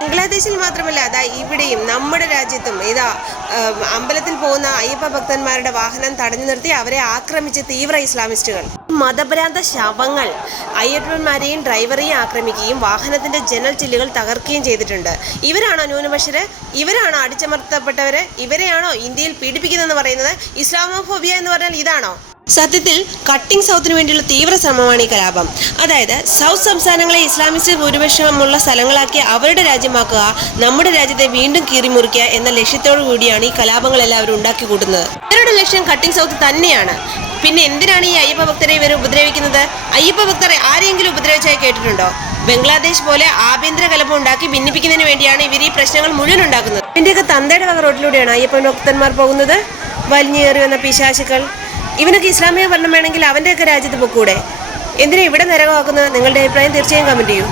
ബംഗ്ലാദേശിൽ മാത്രമല്ല, അതാ ഇവിടെയും നമ്മുടെ രാജ്യത്തും ഇതാ അമ്പലത്തിൽ പോകുന്ന അയ്യപ്പ ഭക്തന്മാരുടെ വാഹനം തടഞ്ഞു നിർത്തി അവരെ ആക്രമിച്ച് തീവ്ര ഇസ്ലാമിസ്റ്റുകൾ. മതഭ്രാന്ത ശവങ്ങൾ അയ്യപ്പന്മാരെയും ഡ്രൈവറെയും ആക്രമിക്കുകയും വാഹനത്തിന്റെ ജനൽ ചില്ലുകൾ തകർക്കുകയും ചെയ്തിട്ടുണ്ട്. ഇവരാണോ ന്യൂനപക്ഷര്? ഇവരാണോ അടിച്ചമർത്തപ്പെട്ടവര്? ഇവരെയാണോ ഇന്ത്യയിൽ പീഡിപ്പിക്കുന്നതെന്ന് പറയുന്നത്? ഇസ്ലാമോഫോബിയ എന്ന് പറഞ്ഞാൽ ഇതാണോ? സത്യത്തിൽ കട്ടിംഗ് സൗത്തിന് വേണ്ടിയുള്ള തീവ്ര ശ്രമമാണ് ഈ കലാപം. അതായത് സൗത്ത് സംസ്ഥാനങ്ങളെ ഇസ്ലാമിസ്റ്റ് ഭൂരിപക്ഷമുള്ള സ്ഥലങ്ങളാക്കി അവരുടെ രാജ്യമാക്കുക, നമ്മുടെ രാജ്യത്തെ വീണ്ടും കീറിമുറിക്കുക എന്ന ലക്ഷ്യത്തോടു കൂടിയാണ് ഈ കലാപങ്ങൾ എല്ലാവരും ഉണ്ടാക്കി കൂട്ടുന്നത്. ഇവരുടെ ലക്ഷ്യം കട്ടിംഗ് സൗത്ത് തന്നെയാണ്. പിന്നെ എന്തിനാണ് ഈ അയ്യപ്പ ഭക്തരെ ഇവർ ഉപദ്രവിക്കുന്നത്? അയ്യപ്പ ഭക്തരെ ആരെങ്കിലും ഉപദ്രവിച്ചായി കേട്ടിട്ടുണ്ടോ? ബംഗ്ലാദേശ് പോലെ ആഭ്യന്തര കലപം ഉണ്ടാക്കി ഭിന്നിപ്പിക്കുന്നതിന് വേണ്ടിയാണ് ഇവർ ഈ പ്രശ്നങ്ങൾ മുഴുവൻ ഉണ്ടാക്കുന്നത്. ഇതിന്റെയൊക്കെ തന്തയുടെ വക റോഡിലൂടെയാണ് അയ്യപ്പൻ ഭക്തന്മാർ പോകുന്നത്. വലിഞ്ഞേറി വന്ന പിശാചുക്കൾ. ഇവനൊക്കെ ഇസ്ലാമിക ഭരണം വേണമെങ്കിൽ അവൻ്റെയൊക്കെ രാജ്യത്ത് പൊക്കൂടെ? എന്തിനാ ഇവിടെ നരകമാക്കുന്നത്? നിങ്ങളുടെ അഭിപ്രായം തീർച്ചയായും കമന്റ് ചെയ്യൂ.